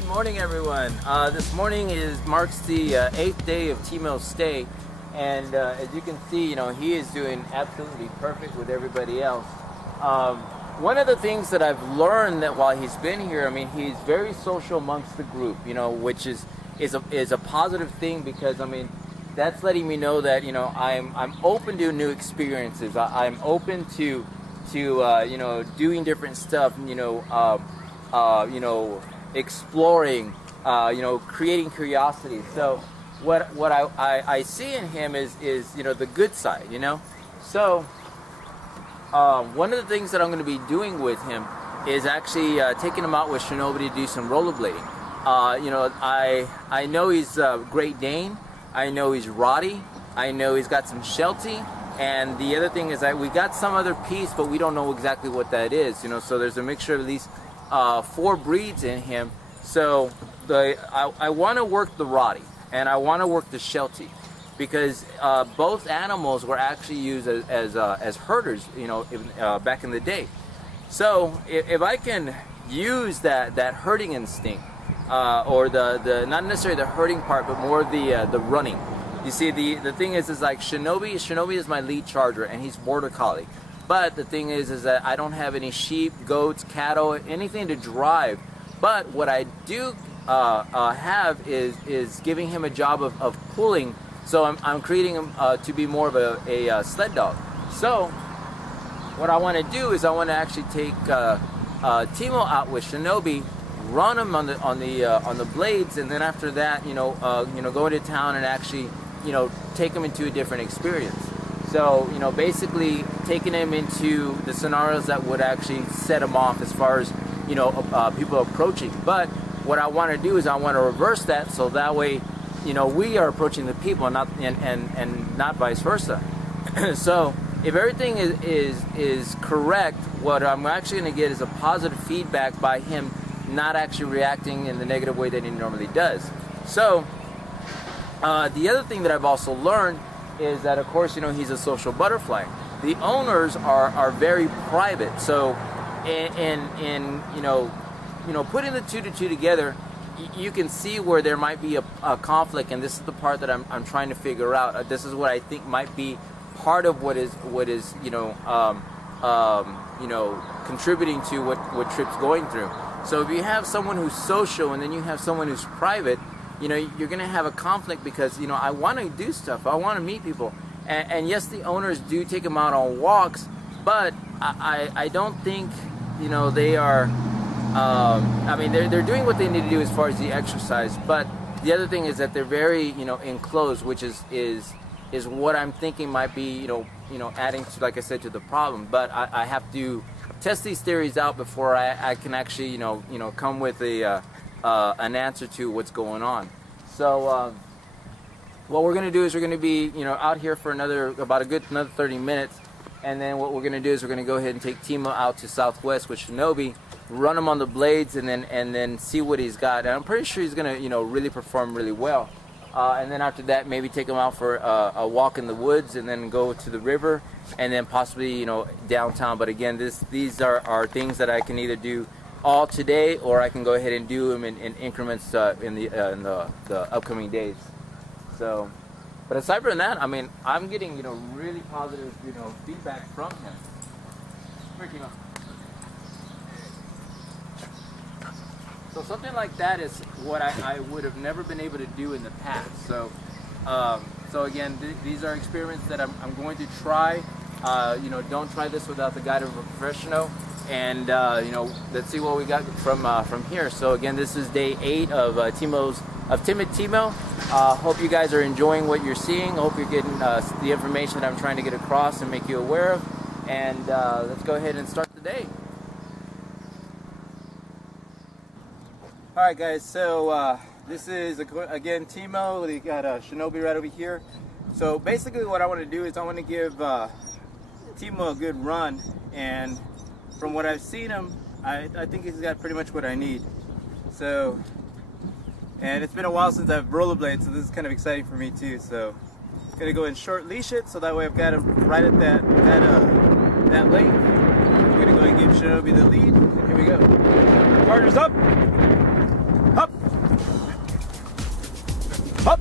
Good morning, everyone. This morning marks the 8th day of Timo's stay, and as you can see, he is doing absolutely perfect with everybody else. One of the things that I've learned that while he's been here, I mean, he's very social amongst the group, which is a positive thing, because I mean, that's letting me know that I'm open to new experiences. I'm open to doing different stuff, exploring, creating curiosity. So what I see in him is the good side, So one of the things that I'm going to be doing with him is actually taking him out with Shinobi to do some rollerblading. I know he's a Great Dane. I know he's Roddy. I know he's got some Sheltie. And the other thing is that we got some other piece, but we don't know exactly what that is. So there's a mixture of these 4 breeds in him. So I want to work the Roddy and I want to work the Sheltie, because both animals were actually used as herders, back in the day. So if I can use that herding instinct, or the not necessarily the herding part, but more the running. You see, the thing is like Shinobi is my lead charger, and he's border collie. But the thing is that I don't have any sheep, goats, cattle, anything to drive. But what I do have is giving him a job of pulling. So I'm creating him to be more of a sled dog. So what I want to do is I want to actually take Timo out with Shinobi, run him on the blades, and then after that, go into town and actually, take him into a different experience. So, basically taking him into the scenarios that would actually set him off as far as, people approaching. But what I want to do is I want to reverse that, so that way, we are approaching the people and not vice versa. So if everything is correct, what I'm actually going to get is a positive feedback by him not actually reacting in the negative way that he normally does. So the other thing that I've also learned is that, of course, he's a social butterfly. The owners are very private. So in putting the two together, you can see where there might be a conflict, and this is the part that I'm trying to figure out. This is what I think might be part of what is contributing to what Trip's going through. So if you have someone who's social and then you have someone who's private, you're going to have a conflict, because I want to do stuff, I want to meet people, and yes, the owners do take them out on walks, but I don't think they are. I mean, they're doing what they need to do as far as the exercise, but the other thing is that they're very enclosed, which is what I'm thinking might be adding to, like I said, to the problem. But I have to test these theories out before I can actually come with an answer to what's going on. So what we're going to do is we're going to be out here for another 30 minutes, and then what we're going to do is we're going to go ahead and take Timo out to Southwest with Shinobi, run him on the blades, and then see what he's got. And I'm pretty sure he's going to really perform really well. And then after that, maybe take him out for a walk in the woods, and then go to the river, and then possibly downtown. But again, these are things that I can either do all today, or I can go ahead and do them in increments in the upcoming days. So, but aside from that, I mean, I'm getting really positive feedback from him. Freaking up. So something like that is what I would have never been able to do in the past. So, so again, these are experiments that I'm going to try. Don't try this without the guide of a professional. And let's see what we got from here. So again, this is day 8 of Timid Timo. Hope you guys are enjoying what you're seeing. Hope you're getting the information that I'm trying to get across and make you aware of. And let's go ahead and start the day. Alright guys, so this is again Timo. We got Shinobi right over here. So basically what I want to do is I want to give Timo a good run, and from what I've seen him, I think he's got pretty much what I need. So, and it's been a while since I've rollerbladed, so this is kind of exciting for me too. So I'm gonna go and short leash it, so that way I've got him right at that length. I'm gonna go and give Shinobi the lead, and here we go. Chargers up! Up! Up.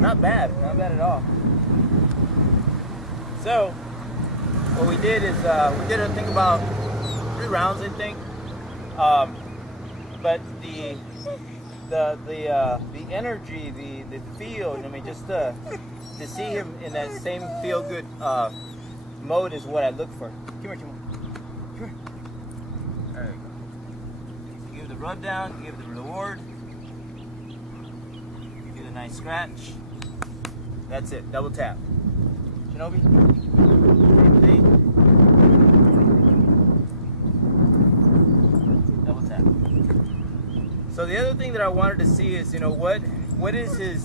Not bad at all. So what we did is we did, I think, about 3 rounds, I think. But the energy, the feel, I mean, just to see him in that same feel good mode is what I look for. Come here, Timo. Come here. There you go. Give the rub down, give the reward, give a nice scratch. That's it. Double tap. Shinobi. Same thing. Double tap. So the other thing that I wanted to see is, you know, what is his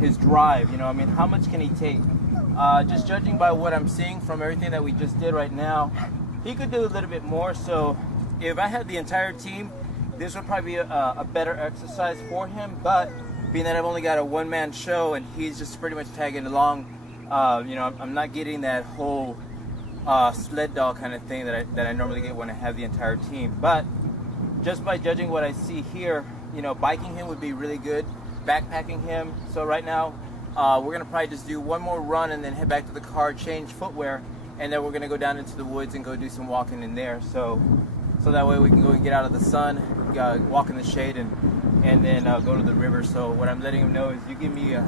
his drive, you know, I mean, how much can he take? Just judging by what I'm seeing from everything that we just did right now, he could do a little bit more. So if I had the entire team, this would probably be a better exercise for him. But being that I've only got a one-man show and he's just pretty much tagging along, you know, I'm not getting that whole sled dog kind of thing that I normally get when I have the entire team. But just by judging what I see here, you know, biking him would be really good, backpacking him. So right now, we're gonna probably just do one more run and then head back to the car, change footwear, and then we're gonna go down into the woods and go do some walking in there. So that way we can go and get out of the sun, walk in the shade, and then go to the river. So what I'm letting him know is, you give me a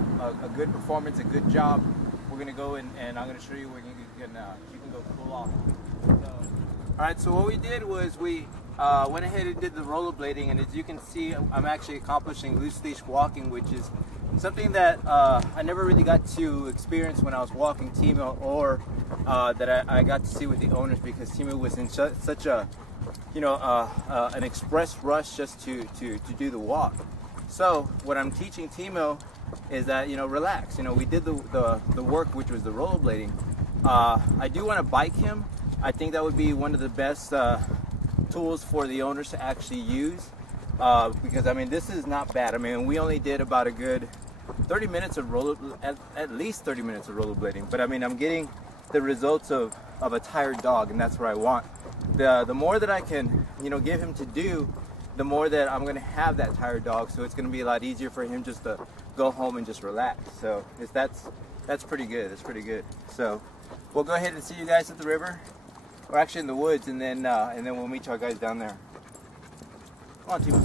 good performance, a good job, we're gonna go and I'm gonna show you where you can go cool off. So, all right, so what we did was we went ahead and did the rollerblading, and as you can see, I'm actually accomplishing loose leash walking, which is something that I never really got to experience when I was walking Timo, or that I got to see with the owners, because Timo was in such a, you know, an express rush just to do the walk. So what I'm teaching Timo is that, you know, relax. You know, we did the work, which was the rollerblading. I do want to bike him. I think that would be one of the best tools for the owners to actually use, because I mean, this is not bad. I mean, we only did about a good 30 minutes of at least 30 minutes of rollerblading, but I mean, I'm getting the results of a tired dog, and that's what I want. The more that I can, you know, give him to do, the more that I'm gonna have that tired dog, so it's gonna be a lot easier for him just to go home and just relax. So that's pretty good. That's pretty good. So we'll go ahead and see you guys at the river. We're actually in the woods, and then we'll meet y'all guys down there. Come on, Timo.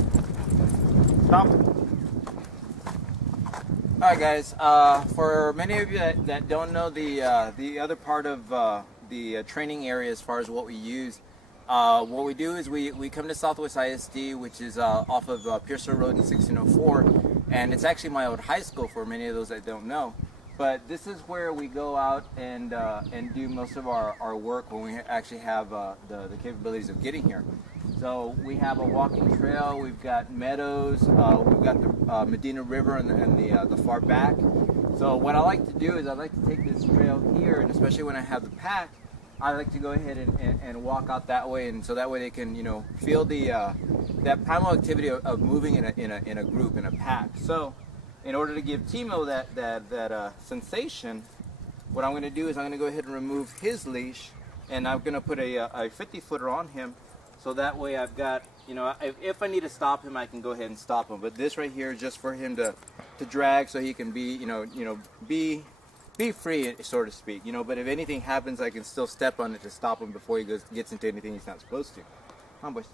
Stop. All right, guys. For many of you that don't know the other part of the training area, as far as what we use, what we do is we come to Southwest ISD, which is off of Pearson Road in 1604, and it's actually my old high school for many of those that don't know. But this is where we go out and do most of our work when we actually have the capabilities of getting here. So we have a walking trail, we've got meadows, we've got the Medina River and the far back. So what I like to do is I like to take this trail here, and especially when I have the pack, I like to go ahead and walk out that way, and so that way they can, you know, feel that primal activity of moving in a group, in a pack. So in order to give Timo that sensation, what I'm going to do is I'm going to go ahead and remove his leash, and I'm going to put a 50-footer on him, so that way I've got, you know, if I need to stop him, I can go ahead and stop him. But this right here is just for him to drag, so he can be, be free, so to speak, you know. But if anything happens, I can still step on it to stop him before he gets into anything he's not supposed to. Come on, boys.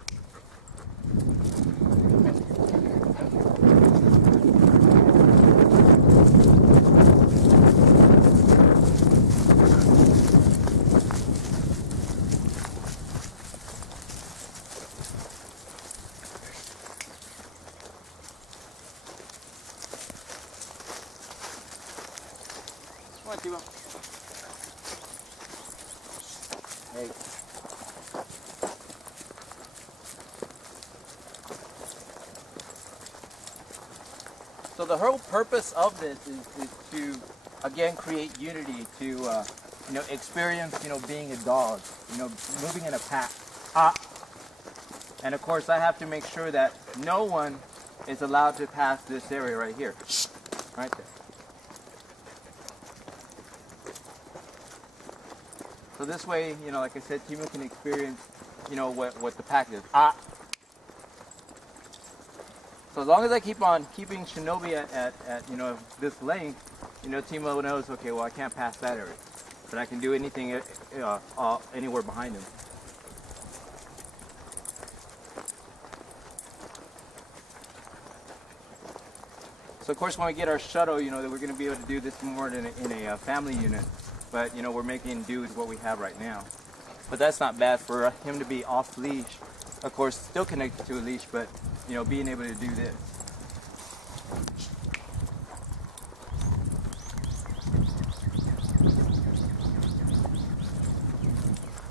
Come on, Timo. Hey. So the whole purpose of this is to, again, create unity, to, you know, experience, you know, being a dog, you know, moving in a pack. And of course, I have to make sure that no one is allowed to pass this area right here. Right there. So this way, you know, like I said, Timo can experience, you know, what the pack is. So as long as I keep on keeping Shinobi at you know, this length, you know, Timo knows, okay, well, I can't pass that area. But I can do anything anywhere behind him. So of course, when we get our shuttle, you know, that we're going to be able to do this more in a family unit. But, you know, we're making do with what we have right now. But that's not bad for him to be off leash. Of course, still connected to a leash, but, you know, being able to do this.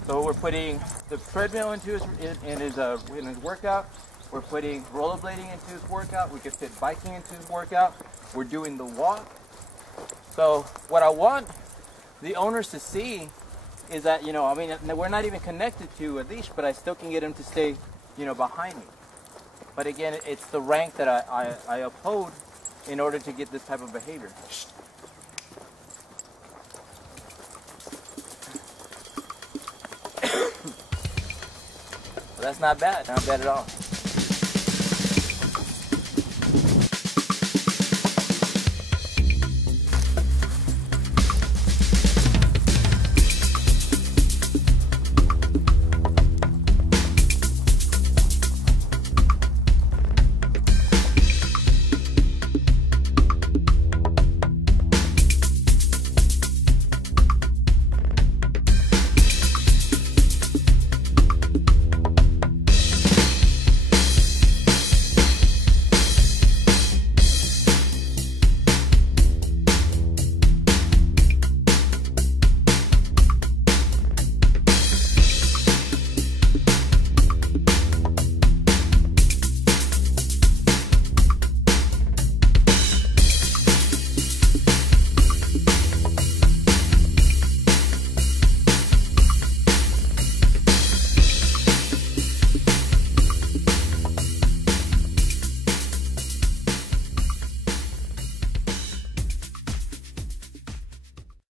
So we're putting the treadmill into his workout. We're putting rollerblading into his workout. We could fit biking into his workout. We're doing the walk. So what I want the owners to see is that, you know, I mean, we're not even connected to a leash, but I still can get him to stay, you know, behind me. But again, it's the rank that I uphold in order to get this type of behavior. Well, that's not bad at all.